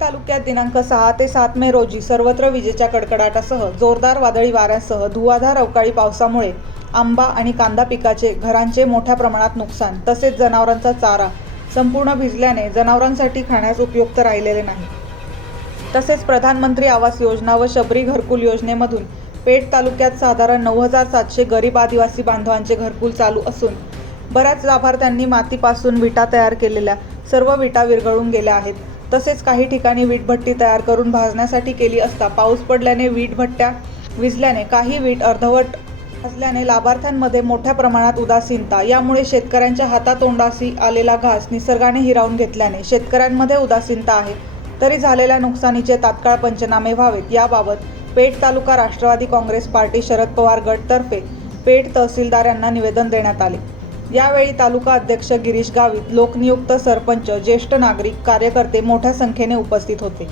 तालुक्यात दिनांक सहा ते सात मे रोजी सर्वत्र विजेच्या कडकडाटासह जोरदार वादळी वाऱ्यासह धुवाधार अवकाळी पावसामुळे आंबा आणि कांदा पिकाचे घरांचे मोठ्या प्रमाणात नुकसान तसेच जनावरांचा चारा संपूर्ण भिजल्याने जनावरांसाठी खाण्यास उपयुक्त राहिलेले नाही. तसेच प्रधानमंत्री आवास योजना व शबरी घरकुल योजनेमधून पेठ तालुक्यात साधारण नऊ हजार सातशे गरीब आदिवासी बांधवांचे घरकुल चालू असून बऱ्याच लाभार्थ्यांनी मातीपासून विटा तयार केलेल्या सर्व विटा विरघळून गेल्या आहेत. तसेच काही ठिकाणी वीटभट्टी तयार करून भाजण्यासाठी केली असता. पाऊस पडल्याने वीटभट्ट्या विजल्याने काही वीट अर्धवट असल्याने लाभार्थ्यांमध्ये मोठ्या प्रमाणात उदासीनता. यामुळे शेतकऱ्यांच्या हातातोंडाशी आलेला घास निसर्गाने हिरावून घेतल्याने शेतकऱ्यांमध्ये उदासीनता आहे. तरी झालेल्या नुकसानीचे तात्काळ पंचनामे व्हावेत. याबाबत पेठ तालुका राष्ट्रवादी काँग्रेस पार्टी शरद पवार गटतर्फे पेठ तहसीलदार यांना निवेदन देण्यात आले. यावेळी तालुका अध्यक्ष गिरीश गावित लोकनियुक्त सरपंच ज्येष्ठ नागरिक कार्यकर्ते मोठ्या संख्येने उपस्थित होते.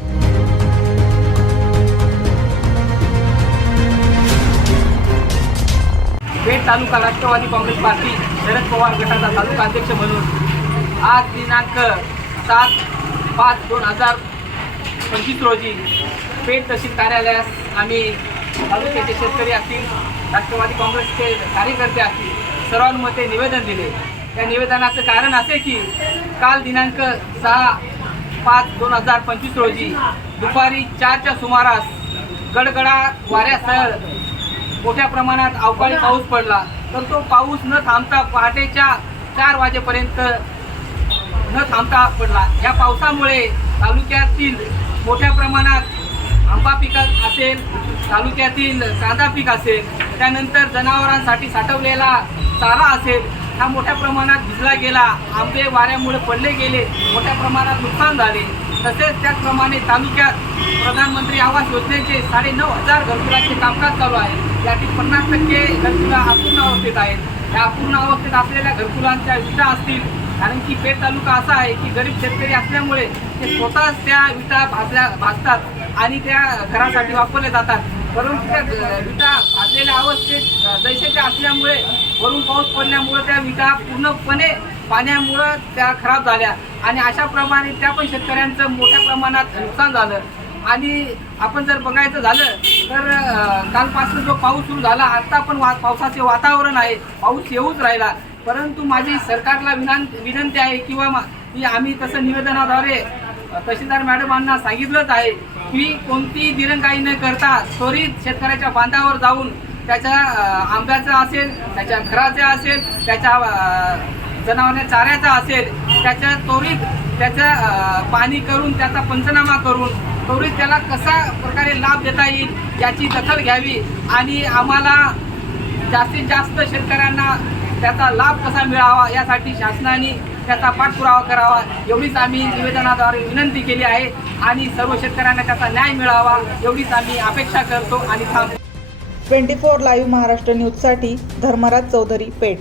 पेठ तालुका राष्ट्रवादी काँग्रेस पार्टी शरद पवार गटाचा तालुका अध्यक्ष म्हणून आज दिनांक सात पाच दोन हजार पंचवीस रोजी पेठ तहसील कार्यालयास आम्ही तालुक्याचे शेतकरी असतील राष्ट्रवादी काँग्रेसचे कार्यकर्ते असतील सर्वांमध्ये निवेदन दिले. त्या निवेदनाचं कारण असे की काल दिनांक सहा पाच दोन हजार पंचवीस रोजी दुपारी चारच्या सुमारास गडगडा वाऱ्यासह मोठ्या प्रमाणात अवकाळी पाऊस पडला. तर तो पाऊस न थांबता पहाटेच्या चार वाजेपर्यंत न थांबता पडला. या पावसामुळे तालुक्यातील मोठ्या प्रमाणात आंबा पीक असेल तालुक्यातील कांदा पीक असेल त्यानंतर जनावरांसाठी साठवलेला चारा असेल हा मोठ्या प्रमाणात भिजला गेला आंबे वाऱ्यामुळे पडले गेले मोठ्या प्रमाणात नुकसान झाले. तसेच त्याचप्रमाणे तालुक्यात प्रधानमंत्री आवास योजनेचे साडे नऊ हजार घरकुलांचे कामकाज चालू आहे. यातील पन्नास टक्के घरकुला अपूर्ण अवस्थेत आहेत. या अपूर्ण अवस्थेत असलेल्या घरकुलांच्या विटा असतील. कारण की पेठ तालुका असा आहे की गरीब शेतकरी असल्यामुळे ते स्वतःच त्या विटा भाजल्या भाजतात. आणि त्या घरासाठी वापरल्या जातात. परंतु त्या विटा भाजलेल्या अवस्थेत अ, जैसेच्या असल्यामुळे वरून पाऊस पडल्यामुळे त्या विटा पूर्णपणे पाण्यामुळं त्या खराब झाल्या. आणि अशा प्रमाणे त्या पण शेतकऱ्यांचं मोठ्या प्रमाणात नुकसान झालं. आणि आपण जर बघायचं झालं तर कालपासून जो पाऊस सुरू झाला आता पण वा पावसाचे वातावरण आहे. पाऊस येऊच राहिला. परंतु माझी सरकारला विनां विनंती आहे किंवा मा- की आम्ही तसं निवेदनाद्वारे तहसीलदार मॅडमांना सांगितलंच आहे की कोणतीही दिरंगाई न करता त्वरित शेतकऱ्याच्या बांधावर जाऊन त्याच्या आंब्याचं असेल त्याच्या घराचं असेल त्याच्या जनावरांच्या चाऱ्याचा असेल त्याच्या त्वरित त्याचं पाणी करून त्याचा पंचनामा करून त्वरित त्याला कसा प्रकारे लाभ देता येईल याची दखल घ्यावी आणि आम्हाला जास्तीत जास्त शेतकऱ्यांना त्याचा लाभ कसा मिळावा यासाठी शासनाने त्याचा पाठपुरावा करावा. एवढीच आम्ही निवेदनाद्वारे विनंती केली आहे आणि सर्व शेतकऱ्यांना त्याचा न्याय मिळावा एवढीच आम्ही अपेक्षा करतो आणि थांबतो. ट्वेंटी फोर लाईव्ह महाराष्ट्र न्यूजसाठी धर्मराज चौधरी पेठ.